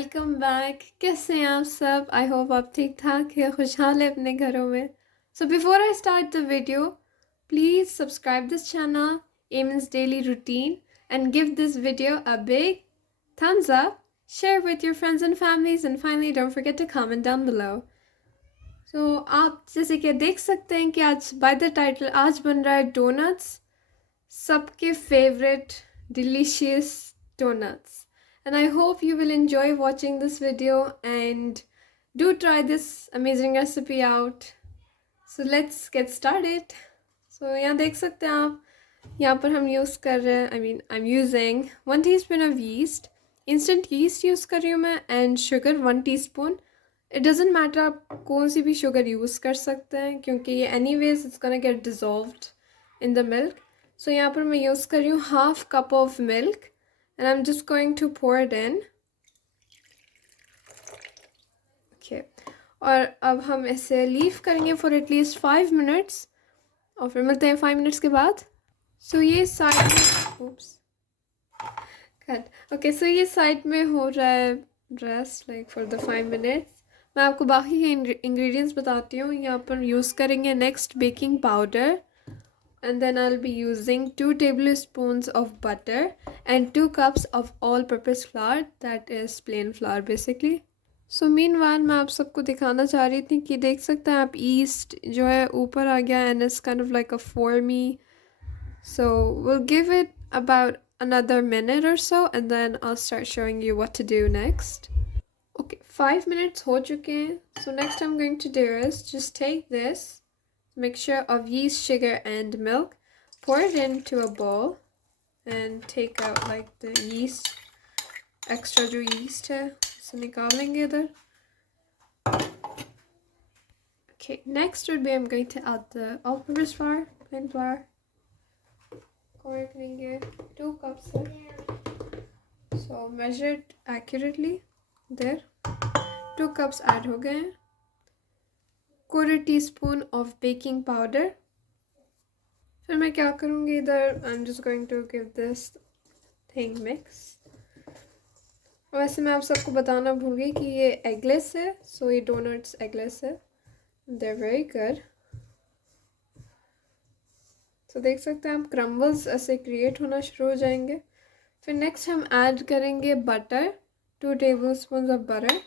Welcome back. कैसे हैं आप सब? आई होप आप ठीक ठाक है, खुशहाल है अपने घरों में। So before I start the video, please subscribe this channel, Eamon's daily routine, and give this video a big thumbs up. Share with your friends and families, and finally don't forget to comment down below. So आप जैसे कि देख सकते हैं कि आज by the title आज बन रहा है डोनट्स, सबके favourite delicious doughnuts. And I hope you will enjoy watching this video and do try this amazing recipe out. So let's get started. So यहाँ देख सकते हैं आप, यहाँ पर हम यूज़ कर रहे हैं, I'm using 1 teaspoon of yeast. Instant yeast use कर रही हूँ मैं, and sugar 1 teaspoon. It doesn't matter आप कौन सी भी sugar यूज़ कर सकते हैं क्योंकि ये anyways it's gonna get dissolved in the milk. So यहाँ पर मैं यूज़ कर रही हूँ half cup of milk. And I'm just going to pour it in. Okay. और अब हम इसे लीव करेंगे for at least 5 minutes. और फिर मिलते हैं 5 minutes के बाद. So ये साइड में Okay, so ये साइड में हो रहा है rest like for the 5 minutes. मैं आपको बाकी के ingredients बताती हूँ. यहाँ पर यूज़ करेंगे next baking powder. And then I'll be using 2 tablespoons of butter and 2 cups of all-purpose flour, that is plain flour basically. So meanwhile मैं आप सबको दिखाना चाह रही थी कि देख सकते हैं आप yeast जो है ऊपर आ गया and it's kind of like a foamy. So we'll give it about another minute or so and then I'll start showing you what to do next. Okay, 5 minutes हो चुके हैं. So next I'm going to do is just take this mixture of yeast, sugar and milk, pour it into a bowl and take out like the yeast, extra जो yeast है इसे निकालेंगे इधर. Okay, next would be I'm going to add the all-purpose flour, plain flour. Pour करेंगे 2 cups है. So measure it accurately there. 2 cups add हो गए हैं. 1/4 teaspoon of baking powder. फिर मैं क्या करूँगी इधर, I'm just going to give this thing mix. वैसे मैं आप सबको बताना भूल गई कि ये eggless है, so ये donuts eggless है. They're very good. So देख सकते हैं आप crumbles ऐसे create होना शुरू हो जाएंगे. फिर next हम add करेंगे butter, 2 tablespoons of butter.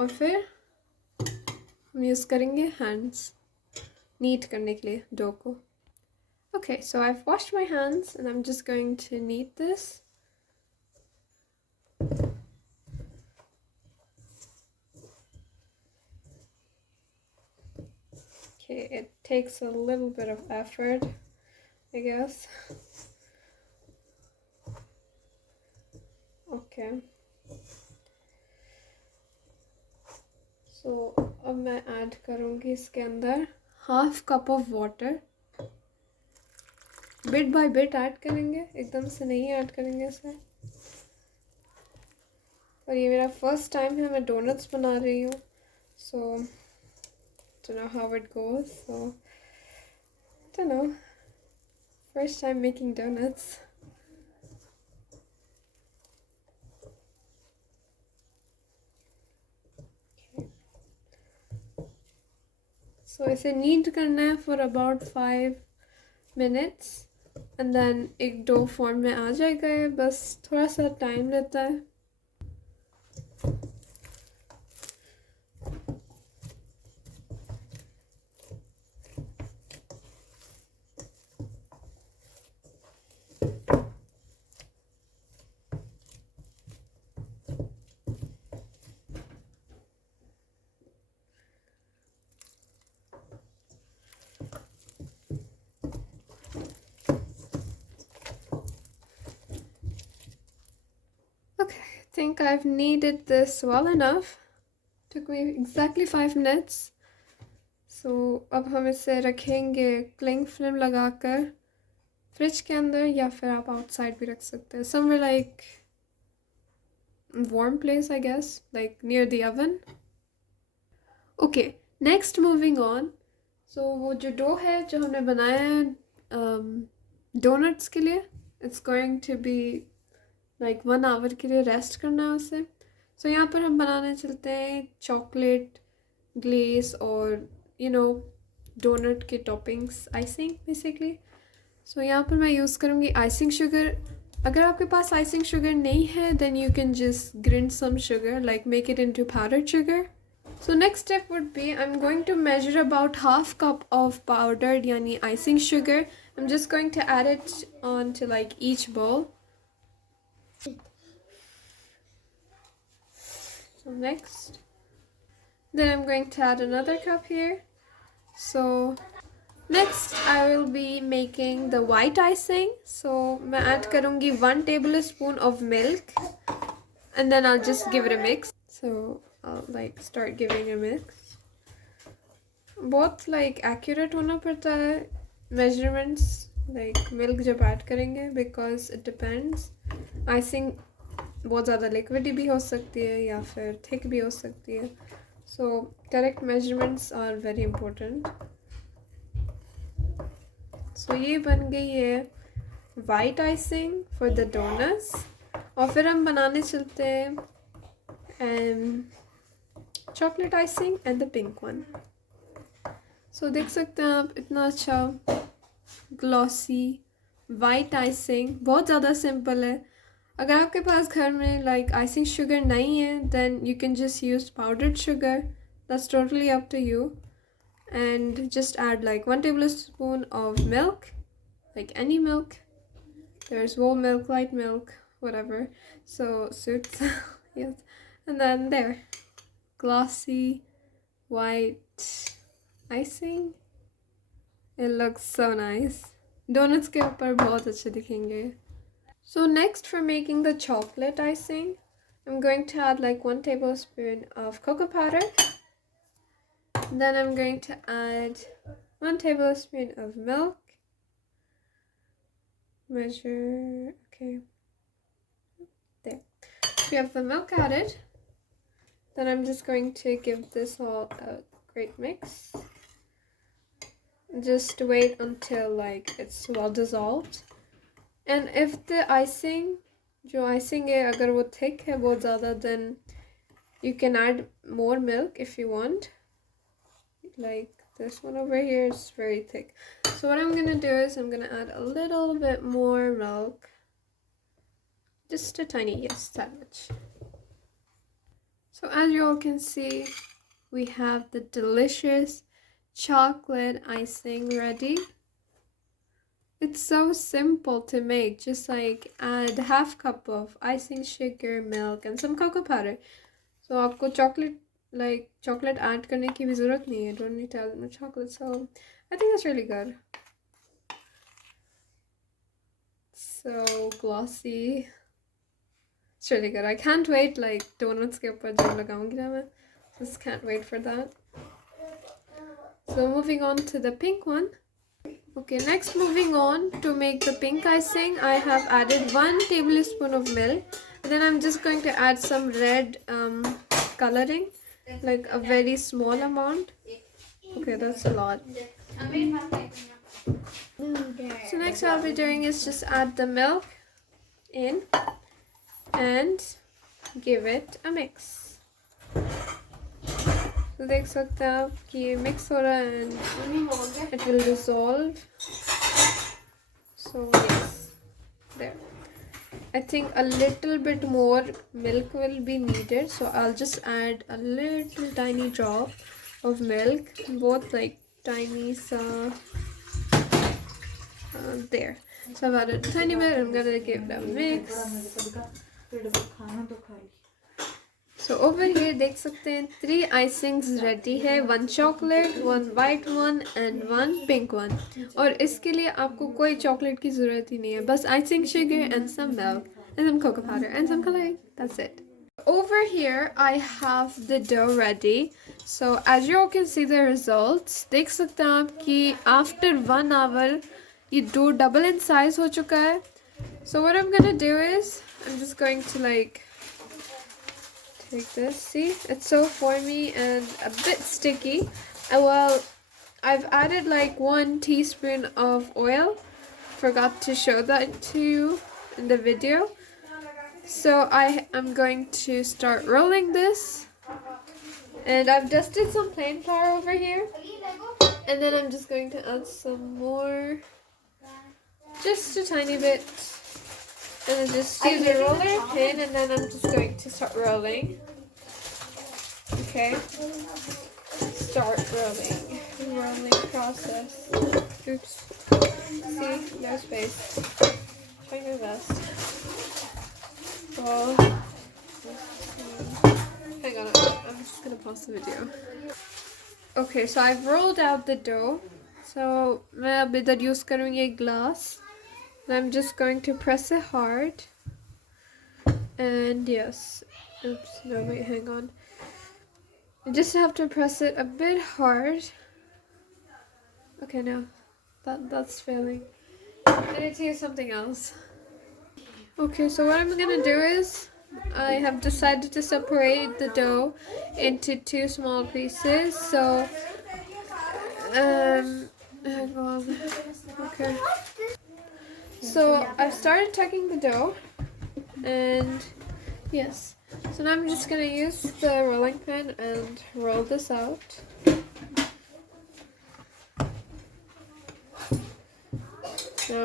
और फिर हम यूज़ करेंगे hands knead करने के लिए डो को. Okay, so I've washed my hands and I'm just going to knead this. Okay, it takes a little bit of effort, I guess. Okay. So अब मैं ऐड करूँगी इसके अंदर half cup of water. Bit by bit add करेंगे, एकदम से नहीं add करेंगे इसे. और ये मेरा फर्स्ट टाइम है, मैं डोनट्स बना रही हूँ, सो don't know how it goes. So don't know, first time making donuts. So इसे नीड करना है for about 5 minutes and then एक डो फॉर्म में आ जाएगा. बस थोड़ा सा टाइम लेता है. I think I've kneaded this well enough. Took me exactly 5 minutes. So अब हम इसे रखेंगे क्लिंग फिल्म लगाकर फ्रिज के अंदर, या फिर आप आउटसाइड भी रख सकते हैं, somewhere like warm place I guess, like near the oven. Okay, next moving on. So वो जो डो है जो हमने बनाया है डोनट्स के लिए, it's going to be like 1 hour के लिए रेस्ट करना है उसे. सो यहाँ पर हम बनाने चलते हैं चॉकलेट ग्लेस और डोनट के टॉपिंग्स आइसिंग बेसिकली. सो यहाँ पर मैं यूज़ करूँगी आइसिंग शुगर. अगर आपके पास आइसिंग शुगर नहीं है then you can just grind some sugar, like make it into powdered sugar. So next step would be I'm going to measure about half cup of powdered yani icing sugar. I'm just going to add it onto like each bowl. So next, then I'm going to add another cup here. So next I will be making the white icing. So मैं add करूँगी 1 tablespoon of milk and then I'll just give it a mix. So I'll like start giving a mix. बहुत like accurate होना पड़ता है measurements like milk जब add करेंगे because it depends. Icing बहुत ज़्यादा liquid भी हो सकती है या फिर thick भी हो सकती है. So correct measurements are very important. So ये बन गई है white icing for the donuts. और फिर हम बनाने चलते हैं chocolate icing and the pink one. So देख सकते हैं आप इतना अच्छा glossy white icing, बहुत ज़्यादा simple है. अगर आपके पास घर में like icing sugar नहीं है then you can just use powdered sugar. That's totally up to you. And just add like 1 tablespoon of milk, like any milk. There's whole milk, light milk, whatever. So suits. Yes. And then there. Glossy white icing. It looks so nice. Donuts के ऊपर बहुत अच्छे दिखेंगे. So next for making the chocolate icing, I'm going to add like 1 tablespoon of cocoa powder. Then I'm going to add 1 tablespoon of milk. Measure, okay. There. We have the milk added. Then I'm just going to give this all a great mix. Just wait until like it's well dissolved. And if the icing, जो icing है अगर वो thick है बहुत ज़्यादा, then you can add more milk if you want. Like this one over here is very thick. So what I'm gonna do is I'm gonna add a little bit more milk. Just a tiny, yes, that much. So as you all can see, we have the delicious chocolate icing ready. It's so simple to make. Just like add half cup of icing sugar, milk and some cocoa powder. So आपको chocolate add करने की भी ज़रूरत नहीं है. Don't need to add much chocolate. So I think that's really good. So glossy. It's really good. I can't wait like donuts के ऊपर जब लगाऊंगी ना मैं. Just can't wait for that. So moving on to the pink one. Okay, next moving on to make the pink icing, I have added 1 tablespoon of milk. And then I'm just going to add some red coloring, like a very small amount. Okay, that's a lot. So next what I'll be doing is just add the milk in and give it a mix. So देख सकते हैं आप कि ये mix हो रहा है and it will dissolve. So yes, there. I think a little bit more milk will be needed, so I'll just add a little tiny drop of milk, both like tiny there. So I've added a tiny bit. I'm gonna give it a mix. So over here देख सकते हैं 3 icings ready है, 1 chocolate, 1 white one and 1 pink one. और इसके लिए आपको कोई chocolate की ज़रूरत ही नहीं है, बस icing sugar and some milk and some cocoa powder and some coloring. That's it. Over here I have the dough ready. So as you all can see the results, देख सकते हैं आप कि after 1 hour ये dough double in size हो चुका है. So what I'm gonna do is I'm just going to like take this. See, it's so foamy and a bit sticky. Well, I've added like 1 teaspoon of oil. Forgot to show that to you in the video. So I am going to start rolling this. And I've dusted some plain flour over here. And then I'm just going to add some more. Just a tiny bit. And then just use a roller pin, and then I'm just going to start rolling. Okay. Start rolling. Rolling process. Oops. See? No space. Trying my best. Well, hang on. I'm just gonna pause the video. Okay, so I've rolled out the dough. So मैं अब इधर use करूँगी glass. I'm just going to press it hard. And yes. Oops, no, wait, hang on. You just have to press it a bit hard. Okay, no. That's failing. I need to use something else. Okay, so what I'm gonna do is I have decided to separate the dough into 2 small pieces. So, hang on. Okay. So I've started tucking the dough, and yes. So now I'm just gonna use the rolling pin and roll this out. Now,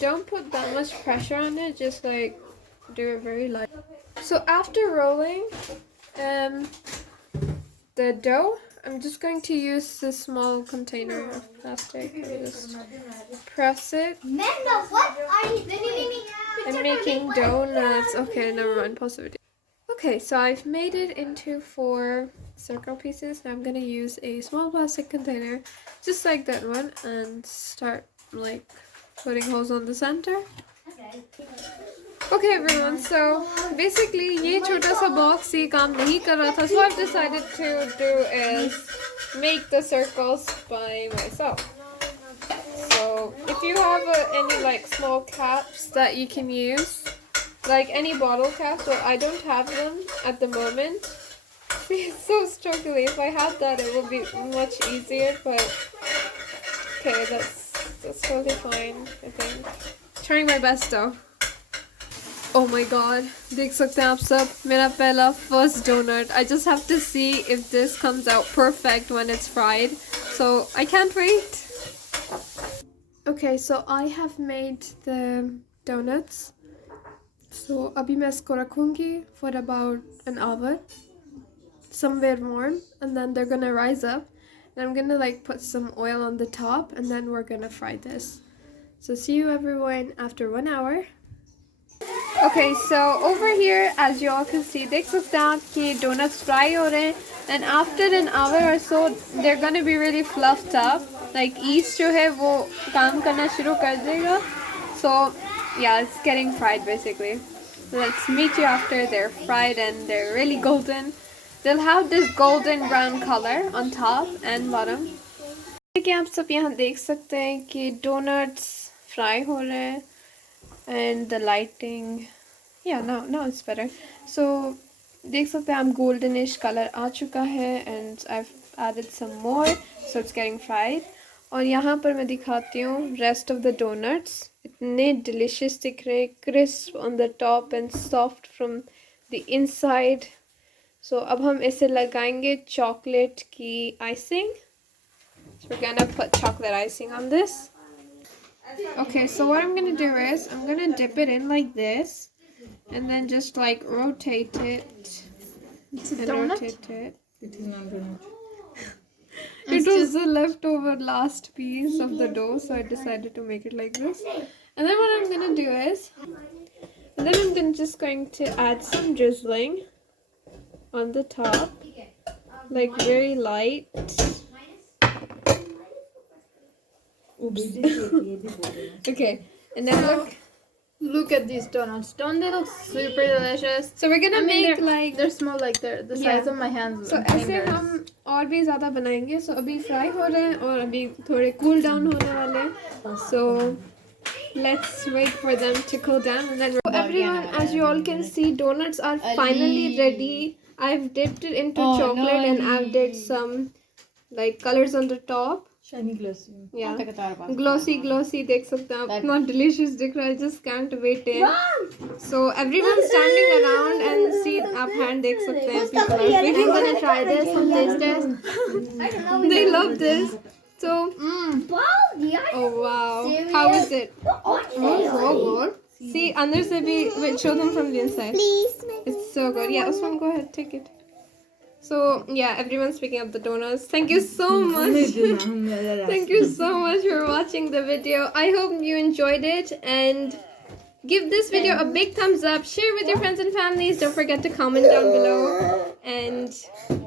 don't put that much pressure on it, just like do it very light. So after rolling the dough, I'm just going to use this small container of plastic and just press it. What are you doing? I'm making donuts. Okay, never mind. Pause the video. Okay, so I've made it into 4 circle pieces. Now I'm gonna use a small plastic container, just like that one, and start like putting holes on the center. Okay everyone, so basically ये छोटा सा box ये काम नहीं कर रहा था, so what I've decided to do is make the circles by myself. So if you have any like small caps that you can use, like any bottle caps, but I don't have them at the moment. It's so struggling. If I had that, it would be much easier, but okay, that's totally fine, I think. Trying my best though. Oh my god, देख सकते हैं आप सब मेरा पहला first donut. I just have to see if this comes out perfect when it's fried. So I can't wait. Okay, so I have made the donuts. So अभी मैं इसको रखूँगी for about an hour, somewhere warm, and then they're gonna rise up. And I'm gonna like put some oil on the top, and then we're gonna fry this. So see you everyone after 1 hour. Okay, so over here, as you all can see, देख सकते हैं कि donuts fry हो रहे हैं, and after an hour or so, they're gonna be really fluffed up. Like yeast जो है वो काम करना शुरू कर देगा. So yeah, it's getting fried basically. So let's meet you after they're fried and they're really golden. They'll have this golden brown color on top and bottom. कि आप सब यहाँ देख सकते हैं कि donuts fry हो रहे हैं. And the lighting, yeah, now it's better. So देख सकते हैं आप goldenish color आ चुका है, and I've added some more, so it's getting fried. और यहाँ पर मैं दिखाती हूँ rest of the donuts. इतने delicious दिख रहे, crisp on the top and soft from the inside. So अब हम इसे लगाएंगे chocolate की icing. So we're gonna put chocolate icing on this. Okay, so what I'm gonna do is I'm gonna dip it in like this, and then just like rotate it. It's a and donut? rotate it. It is not donut. It was the leftover last piece of the dough, so I decided to make it like this. And then what I'm gonna do is, and then I'm just going to add some drizzling on the top, like very light. Oops. Okay, and then Look at these donuts. Don't they look super delicious? so we're gonna make like They're small, like they're the size of my hands. So ऐसे हम और भी ज़्यादा बनाएंगे. So अभी fry हो रहे हैं और अभी थोड़े cool down होने वाले हैं. So let's wait for them to cool down, and then everyone, as you all can see, donuts are finally ready. I've dipped it into chocolate and added some like colors on the top. Shiny glossy. Yeah, glossy देख सकते हैं आप, इतना delicious दिख रहा है, just can't wait in. So everyone's standing around and see आप hand देख सकते हैं, people are I'm gonna try this and taste this. they love this. So oh wow, how is it? Oh, so good. See, अंदर से भी, wait, show them from the inside. Please. It's so good. Yeah, Usman, go ahead, take it. So yeah, everyone's picking up the donuts. Thank you so much. Thank you so much for watching the video. I hope you enjoyed it, and give this video a big thumbs up. Share with your friends and families. Don't forget to comment down below. And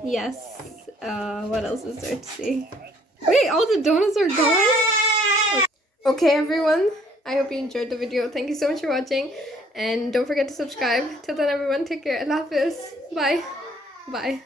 yes, what else is there to say? Wait, all the donuts are gone? Okay, everyone. I hope you enjoyed the video. Thank you so much for watching. And don't forget to subscribe. Till then, everyone, take care. Allah Hafiz. Bye. Bye.